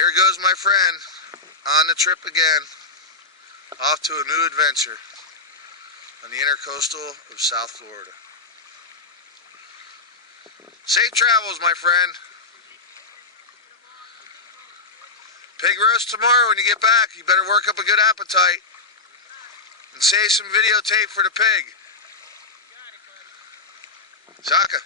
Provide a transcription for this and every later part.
Here goes my friend on the trip again, off to a new adventure on the intercoastal of South Florida. Safe travels, my friend. Pig roast tomorrow when you get back. You better work up a good appetite and save some videotape for the pig. Zaka.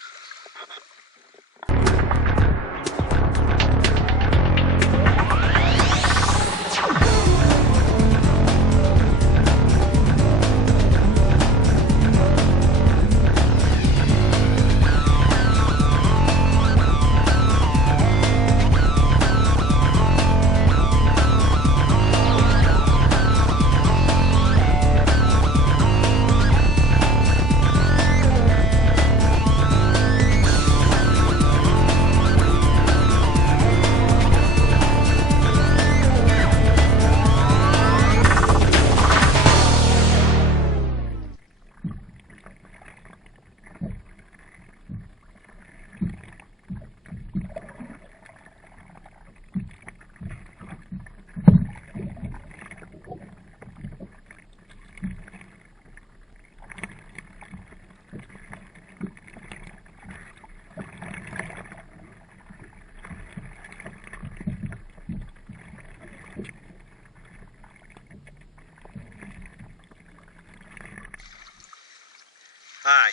Hi,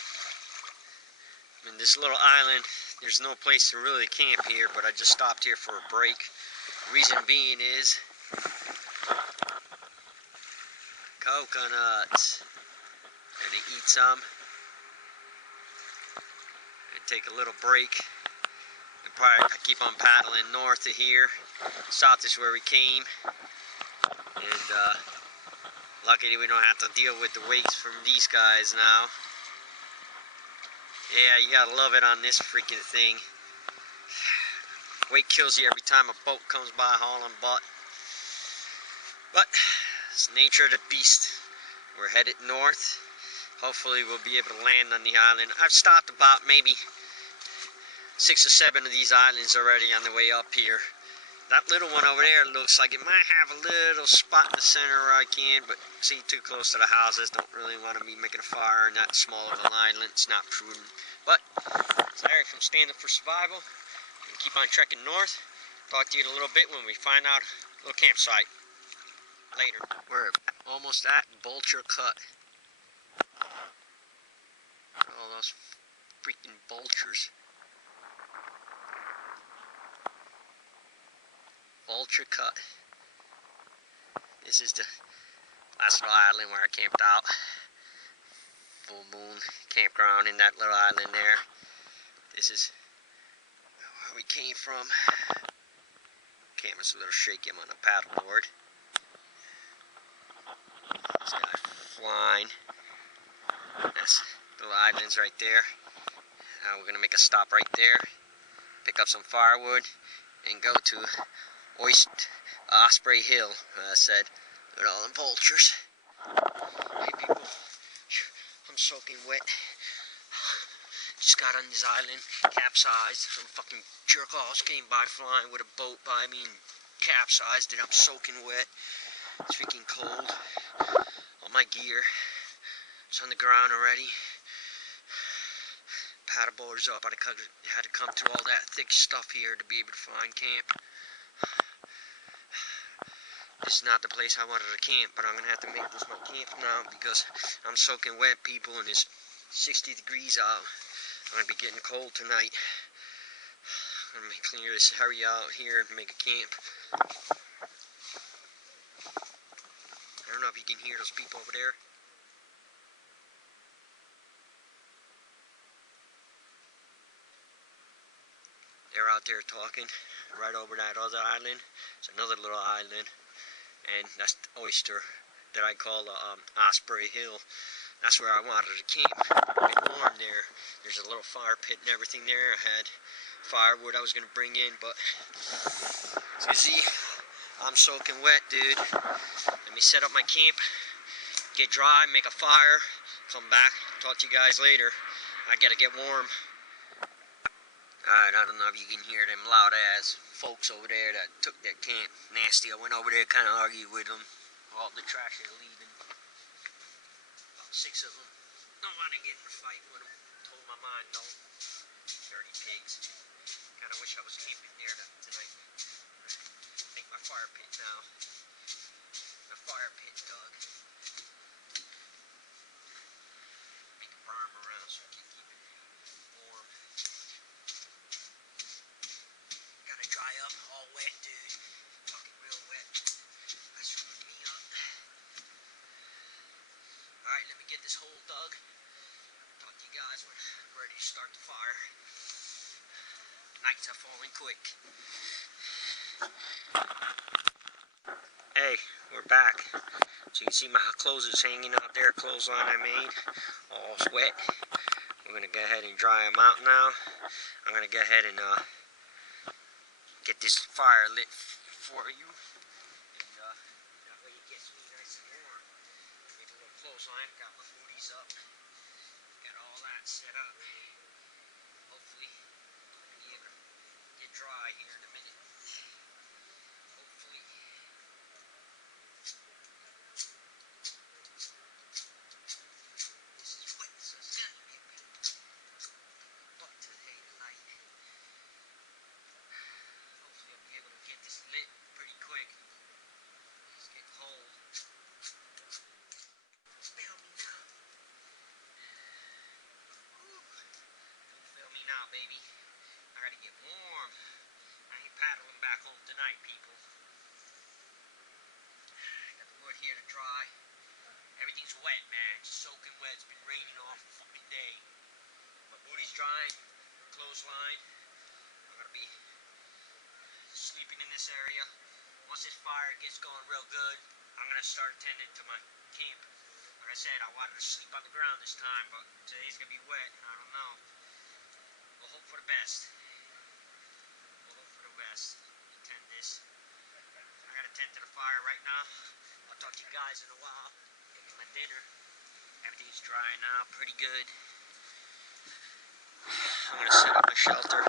I'm in this little island. There's no place to really camp here, but I just stopped here for a break. Reason being is coconuts. Gonna eat some and take a little break. And probably keep on paddling north of here. South is where we came, and luckily we don't have to deal with the wakes from these guys now. Yeah, you gotta love it on this freaking thing. Wake kills you every time a boat comes by hauling butt. But it's the nature of the beast. We're headed north. Hopefully we'll be able to land on the island. I've stopped about maybe 6 or 7 of these islands already on the way up here. That little one over there looks like it might have a little spot in the center where I can, but see, too close to the houses, don't really want to be making a fire in that small of an island. It's not prudent. But it's Eric from Stand Up for Survival. We'll keep on trekking north. Talk to you in a little bit when we find out a little campsite. Later. We're almost at Vulture Cut. All those freaking vultures. Vulture Cut. This is the last little island where I camped out. Full moon campground in that little island there. This is where we came from. Camera's a little shaky. I'm on a paddleboard. This guy flying. That's little islands right there. Now we're gonna make a stop right there. Pick up some firewood and go to Osprey Hill, I said, with all them vultures. Hey people, I'm soaking wet. Just got on this island, capsized. Some fucking jerk-offs came by flying with a boat by me and capsized it. I'm soaking wet. It's freaking cold. All my gear is on the ground already. Paddleboard's up. I had to come through all that thick stuff here to be able to find camp. This is not the place I wanted to camp, but I'm going to have to make this my camp now because I'm soaking wet, people, and it's 60 degrees out. I'm going to be getting cold tonight. I'm going to clear this area out here and make a camp. I don't know if you can hear those people over there. They're out there talking. Right over that other island, it's another little island. And that's the oyster that I call Osprey Hill. That's where I wanted to camp. A bit warm there. There's a little fire pit and everything there. I had firewood I was going to bring in, but as you see, I'm soaking wet, dude. Let me set up my camp, get dry, make a fire, come back, talk to you guys later. I gotta get warm. Alright, I don't know if you can hear them loud ass folks over there that took their camp. Nasty. I went over there, kind of argued with them. All the trash are leaving. About 6 of them. Don't want to get in a fight with them. Told my mind, no. Dirty pigs. Kind of wish I was camping there tonight. Make my fire pit now. The fire pit dug. Make a berm around so I can keep it warm. Gotta dry up, all wet, dude. Fucking real wet. That's screwing me up. Alright, let me get this hole dug. Talk to you guys when I'm ready to start the fire. Nights are falling quick. Hey, we're back. So you can see my clothes is hanging out there, clothesline I made. All wet. I'm going to go ahead and dry them out now. I'm going to go ahead and get this fire lit for you. And that way it gets me nice and warm. Make a little clothesline. Got my booties up. Got all that set up. Hopefully I'll be able to get dry here in a minute. Hopefully. This is wet, so it's gonna be a bit butt today tonight. Hopefully I'll be able to get this lit pretty quick. It's getting cold. Feel me now. Woo. Don't feel me now, baby. I gotta get warm. I ain't paddling back home tonight, people. Got the wood here to dry. Everything's wet, man. It's soaking wet. It's been raining all fucking day. My booty's drying. Clothesline. I'm gonna be sleeping in this area. Once this fire gets going real good, I'm gonna start tending to my camp. Like I said, I wanted to sleep on the ground this time, but today's gonna be wet. I don't know. We'll hope for the best. We'll hope for the best. Tend this. I gotta tend to the fire right now. I'll talk to you guys in a while. Get my dinner. Everything's dry now, pretty good. I'm gonna set up a shelter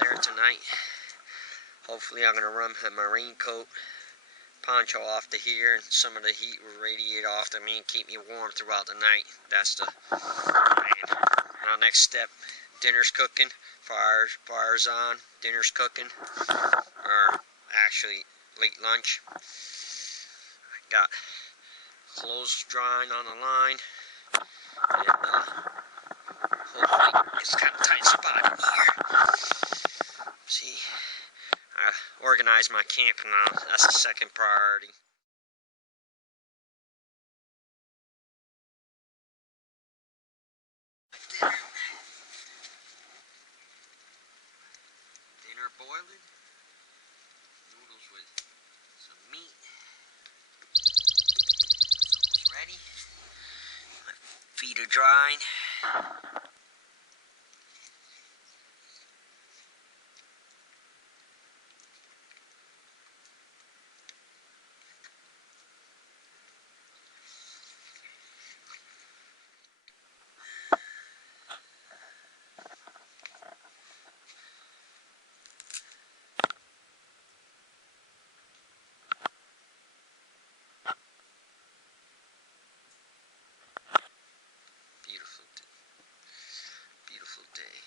there tonight. Hopefully I'm gonna run my raincoat, poncho off to here, and some of the heat will radiate off to me and keep me warm throughout the night. That's the plan. Now next step, dinner's cooking, fire's on, dinner's cooking, or actually late lunch. I got clothes drying on the line, and hopefully it's kind of tight spot in here. See, I organize my camp now. That's the second priority. Dinner boiling. Noodles with some meat. It's ready. My feet are drying. Beautiful day.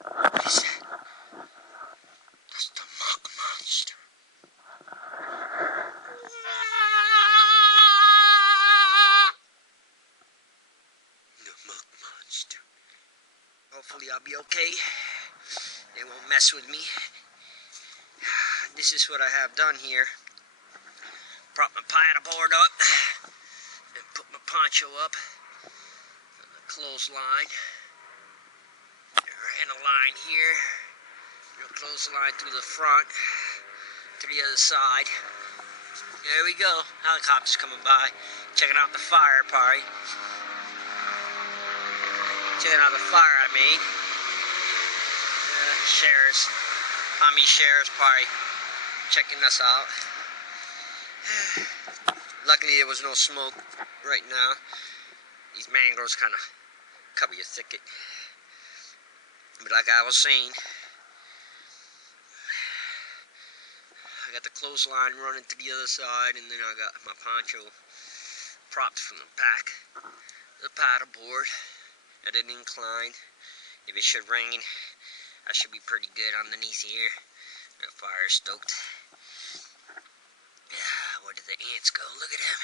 What is that? That's the muck monster. The muck monster. Hopefully I'll be okay. They won't mess with me. This is what I have done here. Prop my paddleboard up and put my poncho up on the clothesline. Ran a line here. Real clothesline through the front to the other side. There we go. Helicopters coming by, checking out the fire party. Checking out the fire I made. Shares, Tommy Shares probably checking us out. Luckily there was no smoke right now. These mangroves kind of cover your thicket. But like I was saying, I got the clothesline running to the other side, and then I got my poncho propped from the back of the paddleboard at an incline. If it should rain, I should be pretty good underneath here. The fire's stoked. Where did the ants go? Look at them.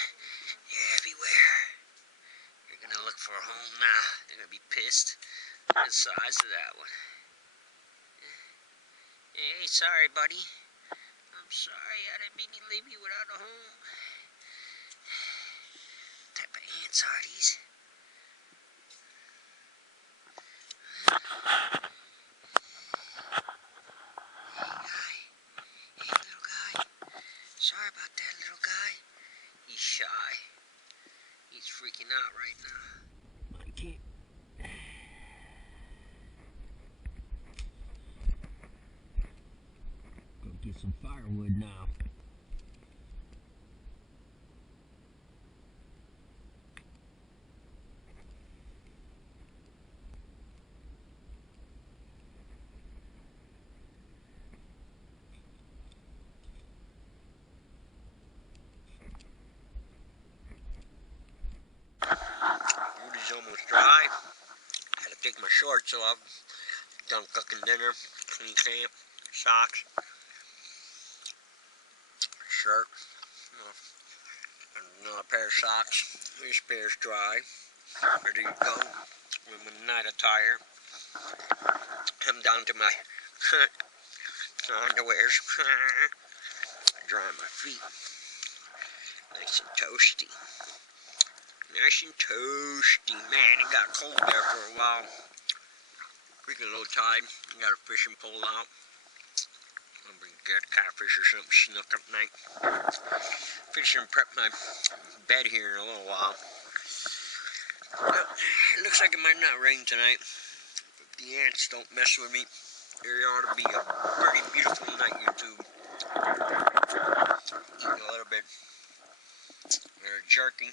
They're everywhere. They're gonna look for a home now. They're gonna be pissed. Look at the size of that one. Hey, sorry, buddy. I'm sorry. I didn't mean to leave you without a home. What type of ants are these? Hey, little guy. Sorry about that, little guy. He's shy. He's freaking out right now. I can't. Go get some firewood now. Food is almost dry. Had to take my shorts off. Done cooking dinner. Clean camp. Socks. Shirt. Another pair of socks. This pair's dry. Ready to go. With my night attire. I'm down to my underwears. Drying my feet. Nice and toasty. Nice and toasty. Man, it got cold there for a while. Freaking low tide. Got a fishing pole out. I'm gonna get a catfish or something snook up night. Fish and prep my bed here in a little while. Well, it looks like it might not rain tonight. If the ants don't mess with me, there ought to be a pretty beautiful night, YouTube. Eating a little bit. They're jerking.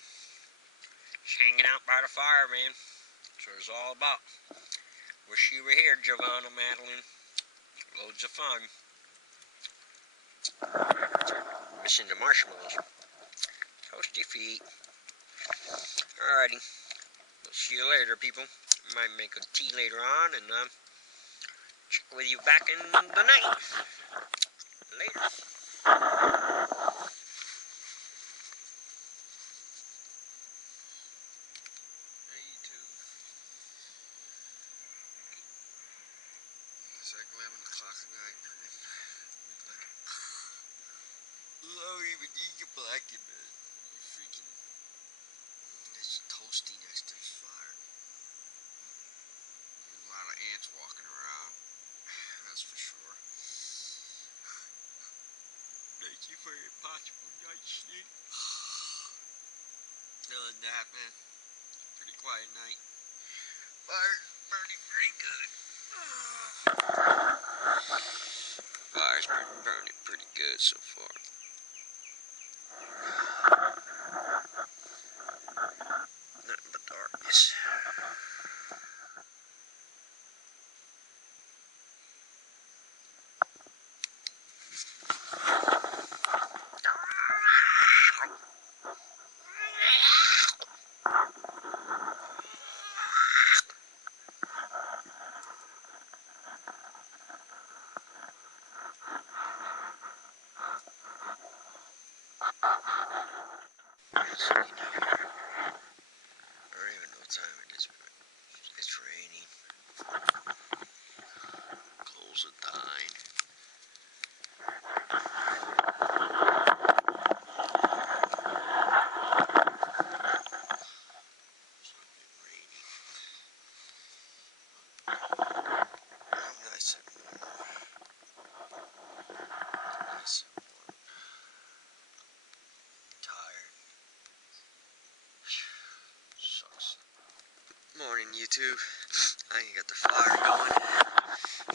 Just hanging out by the fire, man. That's what it's all about. Wish you were here, Giovanna Madeline. Loads of fun. Missing the marshmallows. Toasty feet. Alrighty. We'll see you later, people. Might make a tea later on and check with you back in the night. Later. It's like 11 o'clock at night. Don't even eat your blanket, man. You freaking. It's toasty next to the fire. There's a lot of ants walking around. That's for sure. Thank you for your possible night sleep. Other than that, man, it's a pretty quiet night. Fire's burning pretty good. Fire's been burning pretty good so far. Nothing but darkness. It's raining. Coals are dying. Nice and warm. Nice and warm. Tired. Sucks. Morning, YouTube. I got the fire going.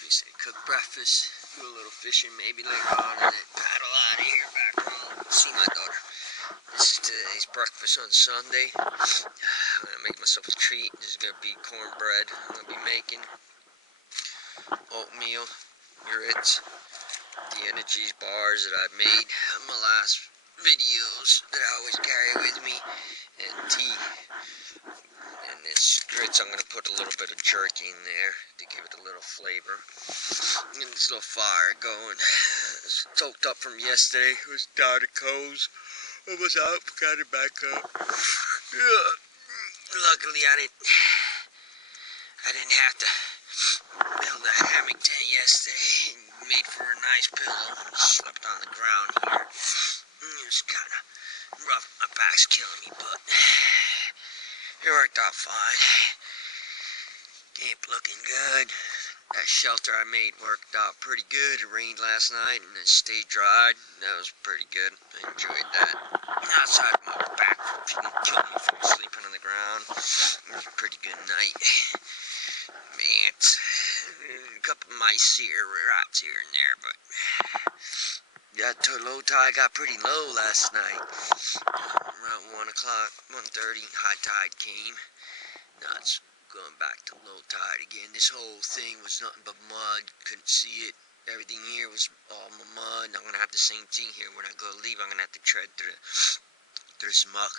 We say cook breakfast, do a little fishing maybe later on, and then paddle out of here back home. See my daughter. This is today's breakfast on Sunday. I'm gonna make myself a treat. This is gonna be cornbread. I'm gonna be making oatmeal, grits, the energy bars that I've made in my last videos that I always carry with me, and tea. And this grits, I'm going to put a little bit of jerky in there to give it a little flavor. And this little fire going. It's soaked up from yesterday. It was down the coals. It was out, got it back up. Luckily I didn't have to build a hammock tent yesterday. It made for a nice pillow. Slept on the ground here. It was kind of rough. My back's killing me, but it worked out fine. Camp looking good. That shelter I made worked out pretty good. It rained last night and it stayed dry. That was pretty good. I enjoyed that. Outside my back, if you can kill me from sleeping on the ground. It was a pretty good night. Man, a couple of mice here, rats here and there, but got to low tide, got pretty low last night. Around 1 o'clock, 1:30, high tide came. Now it's going back to low tide again. This whole thing was nothing but mud. Couldn't see it. Everything here was all mud. I'm gonna have the same thing here when I go to leave. I'm gonna have to tread through this muck,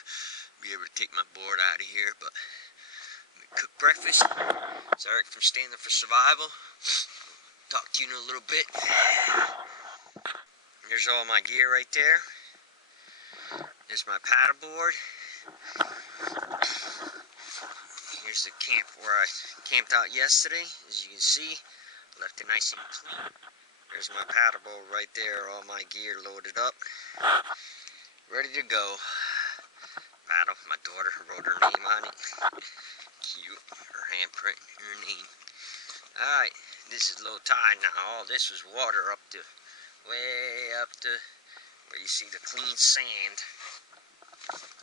be able to take my board out of here. But I'm gonna cook breakfast. It's Eric from Standing for Survival. Talk to you in a little bit. There's all my gear right there. There's my paddleboard. Here's the camp where I camped out yesterday. As you can see, left it nice and clean. There's my paddleboard right there, all my gear loaded up, ready to go. Paddle, my daughter wrote her name on it. Cute, her handprint, her name. Alright, this is low tide now. All this was water up to, way up to where you see the clean sand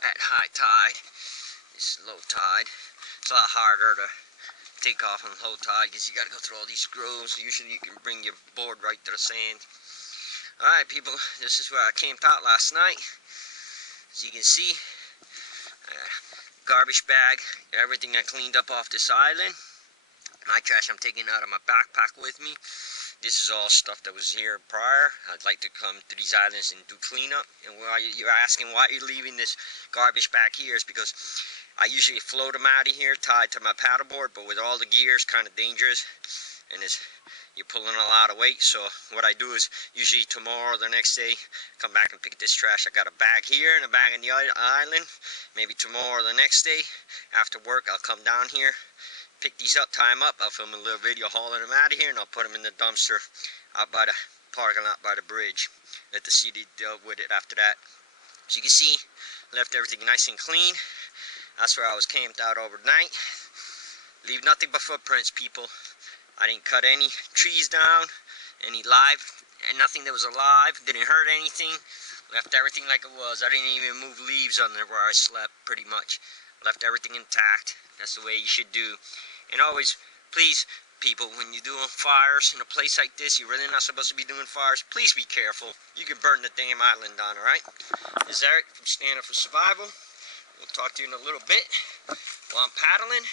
at high tide. This is low tide. It's a lot harder to take off on low tide because you got to go through all these groves. Usually you can bring your board right to the sand. Alright people, this is where I camped out last night. As you can see, garbage bag, everything I cleaned up off this island. My trash I'm taking out of my backpack with me. This is all stuff that was here prior. I'd like to come to these islands and do cleanup. And while you're asking why you're leaving this garbage back here, is because I usually float them out of here tied to my paddleboard, but with all the gear it's kind of dangerous and you're pulling a lot of weight. So what I do is usually tomorrow or the next day come back and pick this trash. I got a bag here and a bag on the island. Maybe tomorrow or the next day after work I'll come down here, pick these up, tie them up. I'll film a little video hauling them out of here and I'll put them in the dumpster out by the parking lot by the bridge. Let the city deal with it after that. As you can see, left everything nice and clean. That's where I was camped out overnight. Leave nothing but footprints, people. I didn't cut any trees down, any live, and nothing that was alive. Didn't hurt anything. Left everything like it was. I didn't even move leaves under where I slept, pretty much. Left everything intact. That's the way you should do. And always, please, people, when you're doing fires in a place like this, you're really not supposed to be doing fires. Please be careful. You can burn the damn island down, alright? This is Eric from Standing for Survival. We'll talk to you in a little bit while I'm paddling,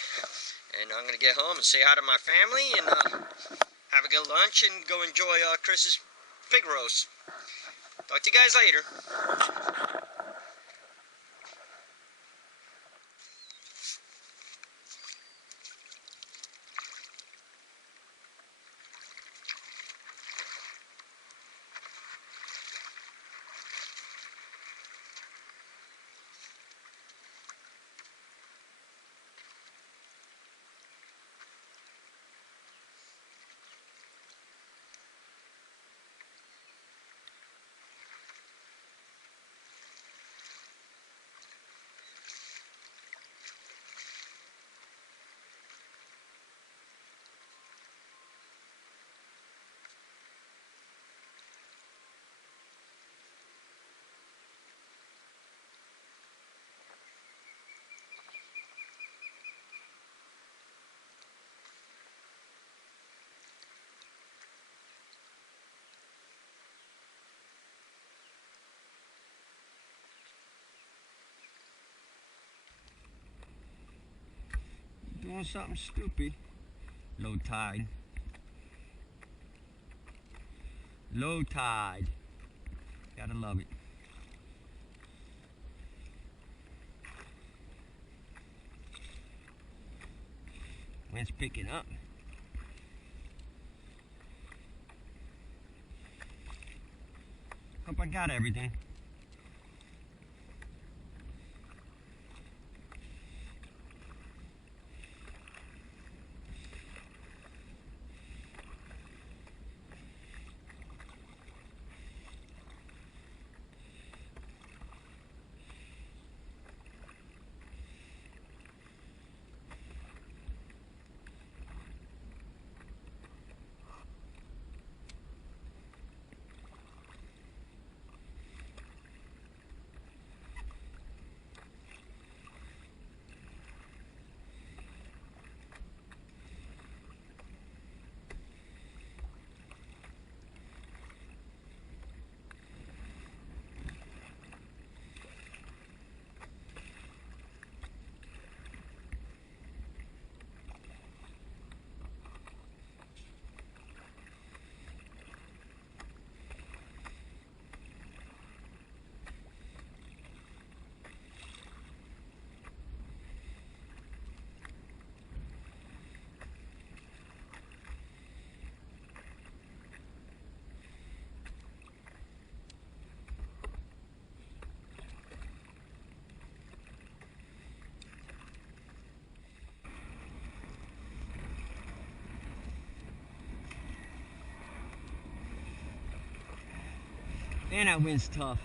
and I'm going to get home and say hi to my family and have a good lunch and go enjoy Chris's pig roast. Talk to you guys later. doing something stupid. Low tide. Low tide. Gotta love it. Wind's picking up. Hope I got everything. Man, that wind's tough.